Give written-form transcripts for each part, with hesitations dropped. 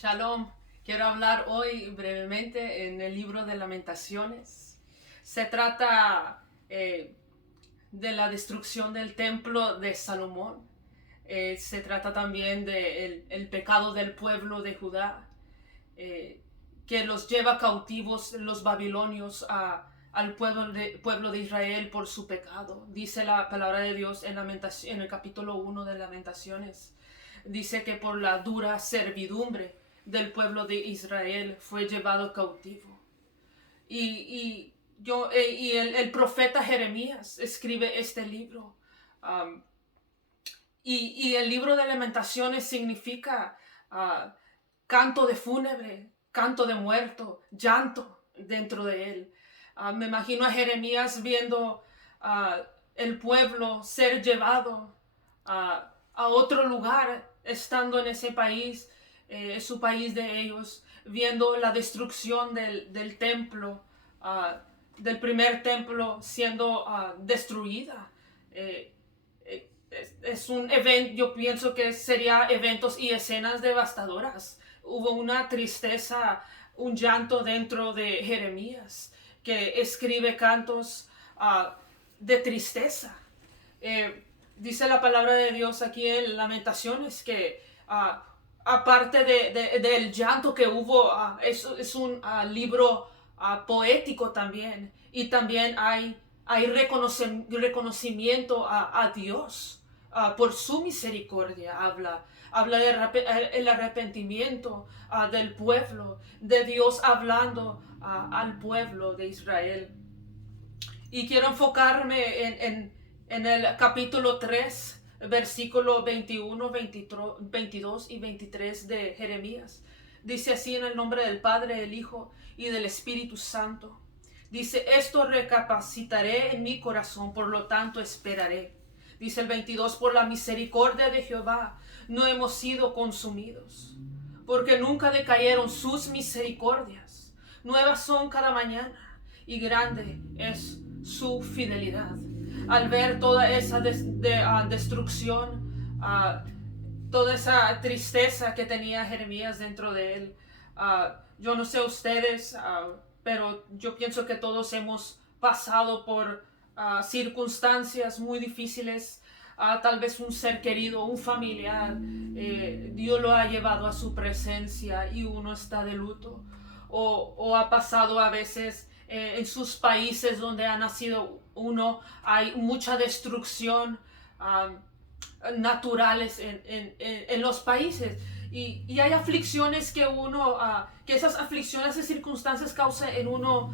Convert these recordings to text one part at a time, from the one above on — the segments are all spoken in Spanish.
Shalom. Quiero hablar hoy brevemente en el libro de Lamentaciones. Se trata de la destrucción del templo de Salomón. Se trata también del el pecado del pueblo de Judá, eh, que los lleva cautivos los babilonios al pueblo de Israel por su pecado. Dice la palabra de Dios en el capítulo 1 de Lamentaciones. Dice que por la dura servidumbre del pueblo de Israel fue llevado cautivo. Y el profeta Jeremías escribe este libro. Um, y el libro de Lamentaciones significa canto de fúnebre, canto de muerto, llanto dentro de él. Me imagino a Jeremías viendo el pueblo ser llevado a otro lugar, estando en ese país, su país de ellos, viendo la destrucción del templo, del primer templo siendo destruida. Eh, es un evento, yo pienso que sería eventos y escenas devastadoras. Hubo una tristeza, un llanto dentro de Jeremías, que escribe cantos de tristeza. Dice la palabra de Dios aquí en Lamentaciones que aparte del llanto que hubo, es un libro poético también. Y también hay reconocimiento a Dios por su misericordia. Habla del arrepentimiento del pueblo, de Dios hablando al pueblo de Israel. Y quiero enfocarme en el capítulo 3, versículo 21, 22 y 23 de Jeremías. Dice así en el nombre del Padre, del Hijo y del Espíritu Santo. Dice, esto recapacitaré en mi corazón, por lo tanto esperaré. Dice el 22, por la misericordia de Jehová no hemos sido consumidos, porque nunca decayeron sus misericordias. Nuevas son cada mañana y grande es su fidelidad. Al ver toda esa destrucción, toda esa tristeza que tenía Jeremías dentro de él, yo no sé ustedes, pero yo pienso que todos hemos pasado por circunstancias muy difíciles. Tal vez un ser querido, un familiar, Dios lo ha llevado a su presencia y uno está de luto. O ha pasado a veces en sus países donde ha nacido uno, hay mucha destrucción naturales en los países. Y hay aflicciones que que esas aflicciones y circunstancias causan en uno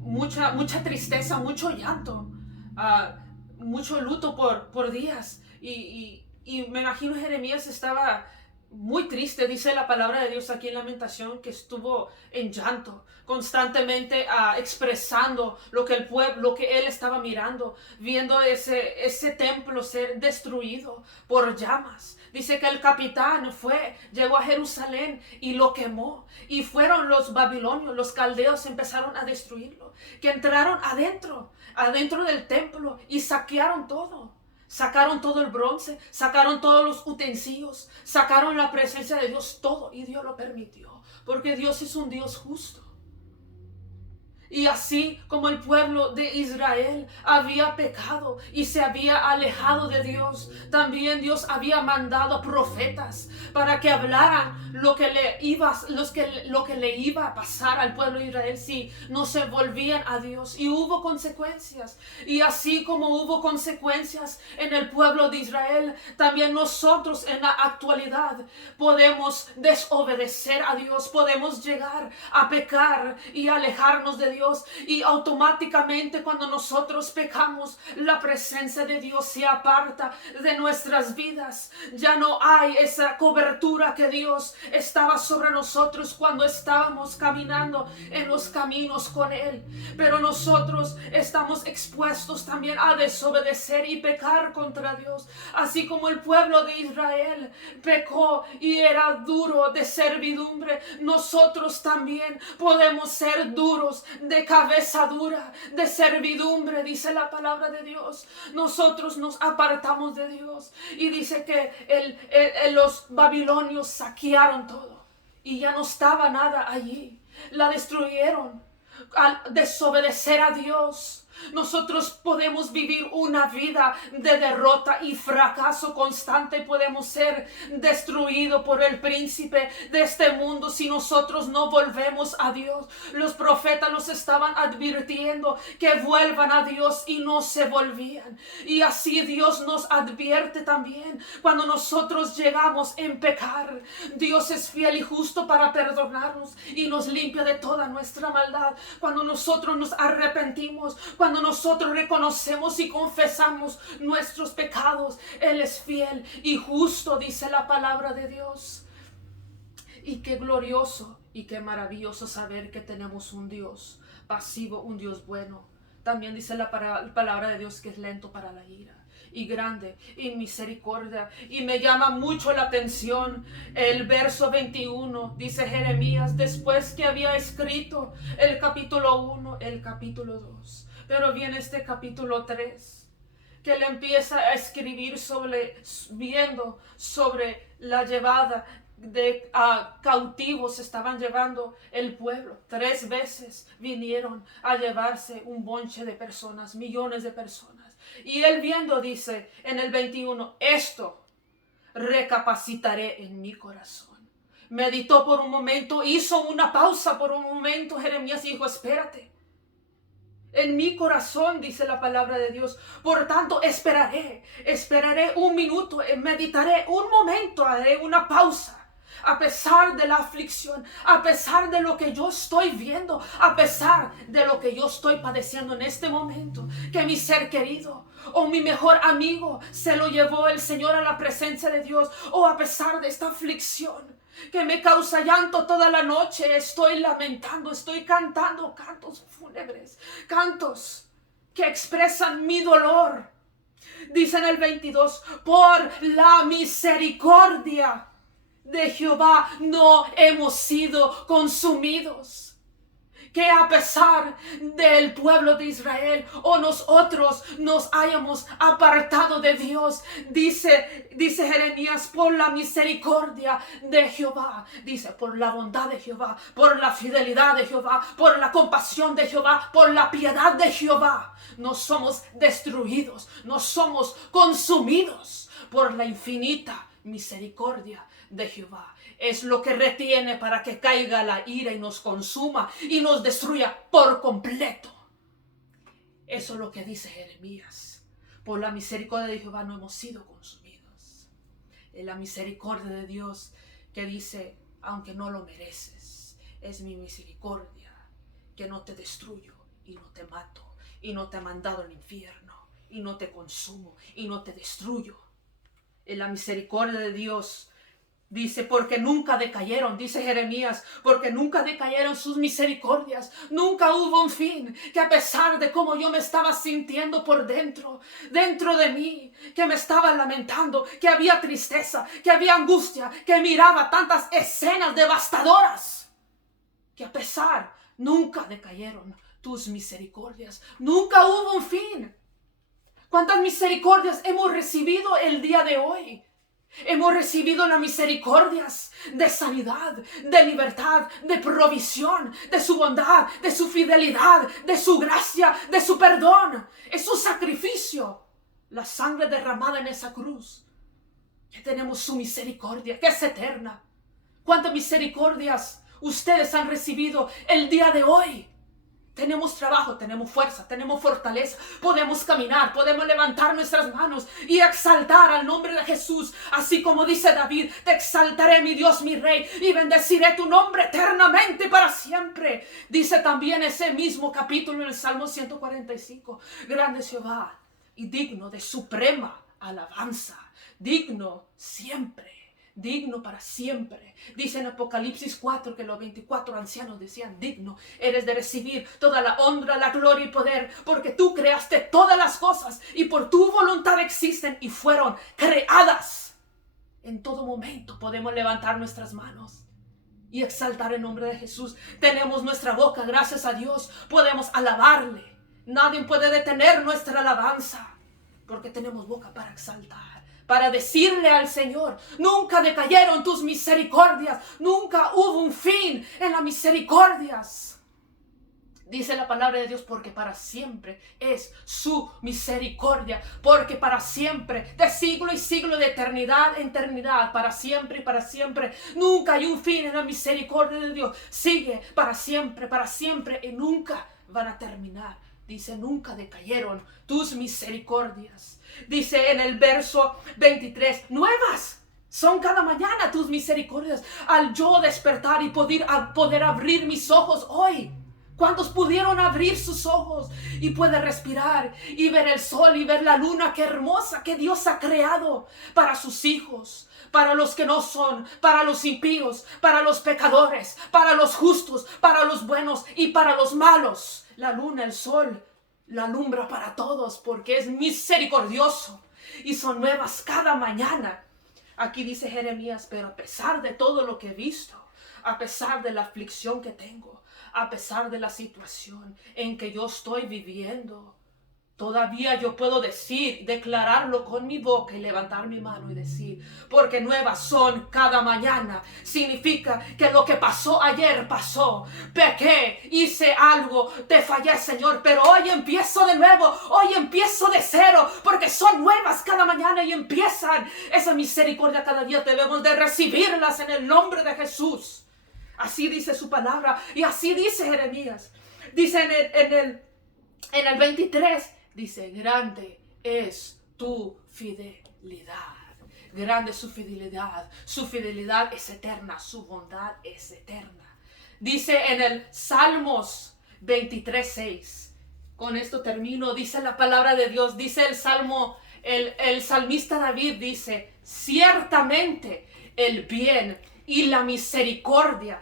mucha tristeza, mucho llanto, mucho luto por días. Y me imagino Jeremías estaba muy triste. Dice la palabra de Dios aquí en Lamentación que estuvo en llanto, constantemente expresando lo que el pueblo, lo que él estaba mirando, viendo ese templo ser destruido por llamas. Dice que el capitán llegó a Jerusalén y lo quemó. Y fueron los babilonios, los caldeos, empezaron a destruirlo. Que entraron adentro del templo y saquearon todo. Sacaron todo el bronce, sacaron todos los utensilios, sacaron la presencia de Dios, todo. Y Dios lo permitió, porque Dios es un Dios justo. Y así como el pueblo de Israel había pecado y se había alejado de Dios, también Dios había mandado profetas para que hablaran lo que le iba a pasar al pueblo de Israel si no se volvían a Dios. Y hubo consecuencias. Y así como hubo consecuencias en el pueblo de Israel, también nosotros en la actualidad podemos desobedecer a Dios, podemos llegar a pecar y alejarnos de Dios. Y automáticamente cuando nosotros pecamos, la presencia de Dios se aparta de nuestras vidas. Ya no hay esa cobertura que Dios estaba sobre nosotros cuando estábamos caminando en los caminos con Él. Pero nosotros estamos expuestos también a desobedecer y pecar contra Dios. Así como el pueblo de Israel pecó y era duro de servidumbre, nosotros también podemos ser duros de cabeza dura, de servidumbre, dice la palabra de Dios. Nosotros nos apartamos de Dios y dice que los babilonios saquearon todo. y ya no estaba nada allí. La destruyeron al desobedecer a Dios. Nosotros podemos vivir una vida de derrota y fracaso constante. Podemos ser destruidos por el príncipe de este mundo si nosotros no volvemos a Dios. Los profetas nos estaban advirtiendo que vuelvan a Dios y no se volvían. Y así Dios nos advierte también cuando nosotros llegamos en pecar. Dios es fiel y justo para perdonarnos y nos limpia de toda nuestra maldad. Cuando nosotros nos arrepentimos, cuando nosotros reconocemos y confesamos nuestros pecados, Él es fiel y justo, dice la palabra de Dios. Y qué glorioso y qué maravilloso saber que tenemos un Dios pasivo, un Dios bueno. También dice la palabra de Dios que es lento para la ira y grande en misericordia. Y me llama mucho la atención el verso 21, dice Jeremías, después que había escrito el capítulo 1, el capítulo 2, pero viene este capítulo 3, que él empieza a escribir viendo sobre la llevada de cautivos. Estaban llevando el pueblo. 3 veces vinieron a llevarse un bonche de personas, millones de personas. Y él viendo dice en el 21, esto recapacitaré en mi corazón. Meditó por un momento, hizo una pausa por un momento. Jeremías dijo, espérate. En mi corazón, dice la palabra de Dios. Por tanto, esperaré un minuto, meditaré un momento, haré una pausa. A pesar de la aflicción, a pesar de lo que yo estoy viendo, a pesar de lo que yo estoy padeciendo en este momento, que mi ser querido o mi mejor amigo se lo llevó el Señor a la presencia de Dios, o a pesar de esta aflicción que me causa llanto toda la noche, estoy lamentando, estoy cantando cantos fúnebres, cantos que expresan mi dolor. Dice en el 22, por la misericordia de Jehová no hemos sido consumidos. Que a pesar del pueblo de Israel o nosotros nos hayamos apartado de Dios, dice Jeremías, por la misericordia de Jehová, dice, por la bondad de Jehová, por la fidelidad de Jehová, por la compasión de Jehová, por la piedad de Jehová, no somos destruidos, no somos consumidos por la infinita misericordia de Jehová. Es lo que retiene para que caiga la ira y nos consuma y nos destruya por completo. Eso es lo que dice Jeremías. Por la misericordia de Jehová no hemos sido consumidos. Es la misericordia de Dios que dice, aunque no lo mereces, es mi misericordia que no te destruyo y no te mato y no te he mandado al infierno y no te consumo y no te destruyo. Es la misericordia de Dios. Dice, porque nunca decayeron, dice Jeremías, porque nunca decayeron sus misericordias. Nunca hubo un fin, que a pesar de cómo yo me estaba sintiendo por dentro de mí, que me estaba lamentando, que había tristeza, que había angustia, que miraba tantas escenas devastadoras, que a pesar, nunca decayeron tus misericordias. Nunca hubo un fin. ¿Cuántas misericordias hemos recibido el día de hoy? Hemos recibido las misericordias de sanidad, de libertad, de provisión, de su bondad, de su fidelidad, de su gracia, de su perdón. Es su sacrificio, la sangre derramada en esa cruz. Que tenemos su misericordia, que es eterna. ¿Cuántas misericordias ustedes han recibido el día de hoy? Tenemos trabajo, tenemos fuerza, tenemos fortaleza, podemos caminar, podemos levantar nuestras manos y exaltar al nombre de Jesús, así como dice David, te exaltaré mi Dios, mi Rey, y bendeciré tu nombre eternamente para siempre. Dice también ese mismo capítulo en el Salmo 145, grande es Jehová y digno de suprema alabanza, digno siempre. Digno para siempre. Dice en Apocalipsis 4 que los 24 ancianos decían, digno eres de recibir toda la honra, la gloria y poder, porque tú creaste todas las cosas y por tu voluntad existen y fueron creadas. En todo momento podemos levantar nuestras manos y exaltar el nombre de Jesús. Tenemos nuestra boca, gracias a Dios, podemos alabarle. Nadie puede detener nuestra alabanza, porque tenemos boca para exaltar para decirle al Señor, nunca decayeron tus misericordias, nunca hubo un fin en las misericordias. Dice la palabra de Dios, porque para siempre es su misericordia, porque para siempre, de siglo y siglo, de eternidad en eternidad, para siempre y para siempre, nunca hay un fin en la misericordia de Dios. Sigue para siempre y nunca van a terminar. Dice, nunca decayeron tus misericordias. Dice en el verso 23, nuevas son cada mañana tus misericordias. Al yo despertar y poder abrir mis ojos hoy. ¿Cuántos pudieron abrir sus ojos y puede respirar y ver el sol y ver la luna? Qué hermosa que Dios ha creado para sus hijos, para los que no son, para los impíos, para los pecadores, para los justos, para los buenos y para los malos. La luna, el sol, la alumbra para todos porque es misericordioso y son nuevas cada mañana. Aquí dice Jeremías, pero a pesar de todo lo que he visto, a pesar de la aflicción que tengo, a pesar de la situación en que yo estoy viviendo, todavía yo puedo declararlo con mi boca y levantar mi mano y decir, porque nuevas son cada mañana. Significa que lo que pasó ayer pasó. Pequé, hice algo, te fallé, Señor, pero hoy empiezo de nuevo, hoy empiezo de cero, porque son nuevas cada mañana y empiezan. Esa misericordia cada día debemos de recibirlas en el nombre de Jesús. Así dice su palabra y así dice Jeremías. Dice en el 23, dice, grande es tu fidelidad. Grande es su fidelidad es eterna, su bondad es eterna. Dice en el Salmos 23:6, con esto termino, dice la palabra de Dios, dice el Salmo, el salmista David dice, ciertamente el bien y la misericordia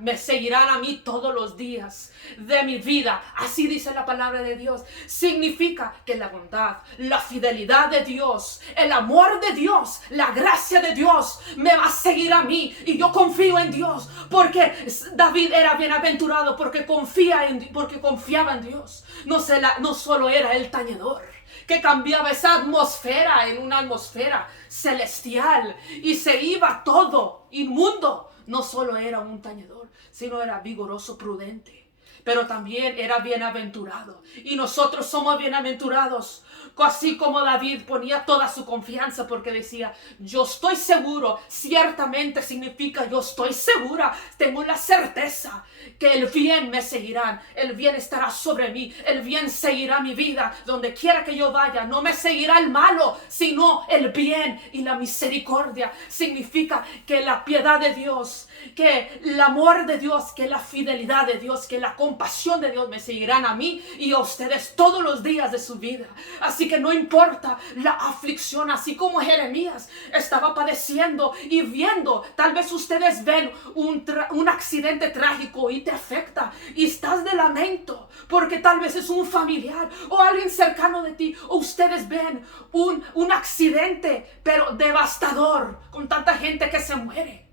me seguirán a mí todos los días de mi vida. Así dice la palabra de Dios. Significa que la bondad, la fidelidad de Dios, el amor de Dios, la gracia de Dios me va a seguir a mí. Y yo confío en Dios, porque David era bienaventurado porque confiaba en Dios. No solo era el tañedor que cambiaba esa atmósfera en una atmósfera celestial y se iba todo inmundo. No solo era un tañedor, sino era vigoroso, prudente, pero también era bienaventurado. Y nosotros somos bienaventurados, así como David ponía toda su confianza porque decía, yo estoy seguro, ciertamente significa yo estoy segura, tengo la certeza que el bien me seguirá, el bien estará sobre mí, el bien seguirá mi vida, donde quiera que yo vaya, no me seguirá el malo, sino el bien y la misericordia. Significa que la piedad de Dios, que el amor de Dios, que la fidelidad de Dios, que la compasión de Dios me seguirán a mí y a ustedes todos los días de su vida. Así que no importa la aflicción, así como Jeremías estaba padeciendo y viendo, tal vez ustedes ven un accidente trágico y te afecta y estás de lamento porque tal vez es un familiar o alguien cercano de ti, o ustedes ven un accidente pero devastador con tanta gente que se muere.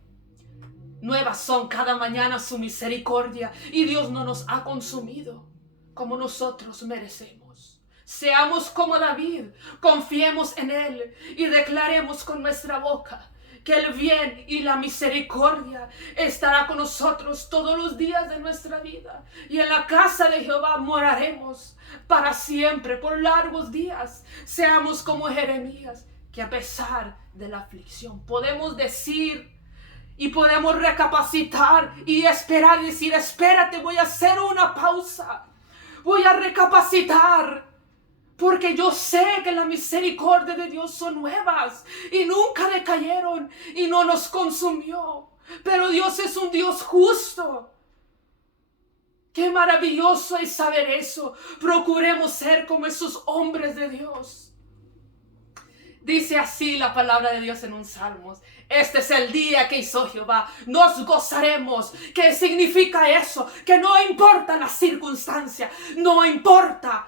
Nuevas son cada mañana su misericordia y Dios no nos ha consumido como nosotros merecemos. Seamos como David, confiemos en Él y declaremos con nuestra boca que el bien y la misericordia estará con nosotros todos los días de nuestra vida. Y en la casa de Jehová moraremos para siempre, por largos días. Seamos como Jeremías, que a pesar de la aflicción podemos decir y podemos recapacitar y esperar y decir, espérate, voy a hacer una pausa. Voy a recapacitar. Porque yo sé que la misericordia de Dios son nuevas y nunca decayeron y no nos consumió. Pero Dios es un Dios justo. Qué maravilloso es saber eso. Procuremos ser como esos hombres de Dios. Dice así la palabra de Dios en un Salmos. Este es el día que hizo Jehová. Nos gozaremos. ¿Qué significa eso? Que no importa la circunstancia. No importa.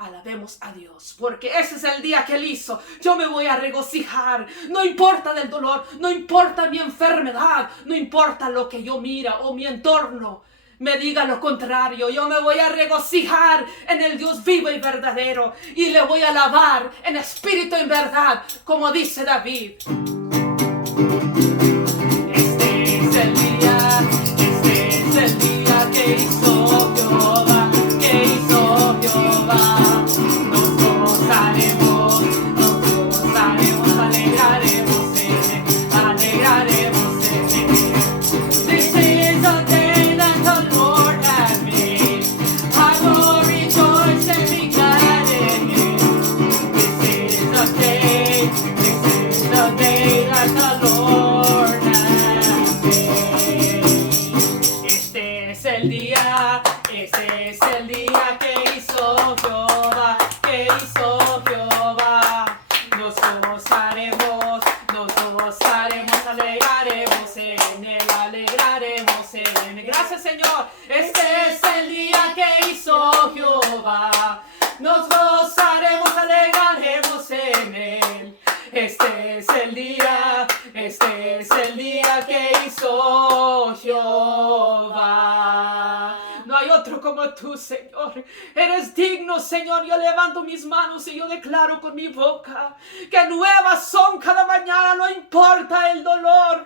Alabemos a Dios, porque ese es el día que Él hizo. Yo me voy a regocijar. No importa del dolor, no importa mi enfermedad, no importa lo que yo mira o mi entorno. me diga lo contrario. Yo me voy a regocijar en el Dios vivo y verdadero y le voy a alabar en espíritu y en verdad, como dice David. Este es el día que hizo Jehová, que hizo Jehová. Nos gozaremos, alegraremos alegraremos This is a day that the Lord has made. I will rejoice and be glad in it. This is the day that the Lord has made. Este es el día que hizo Jehová, Nos gozaremos, alegraremos en él. Gracias, Señor. Este es el día que hizo Jehová. Nos gozaremos, alegraremos en él. Este es el día que hizo Jehová. No hay otro como tú, Señor. Eres digno, Señor. Yo levanto mis manos y yo declaro con mi boca que nuevas son cada mañana. No importa el dolor,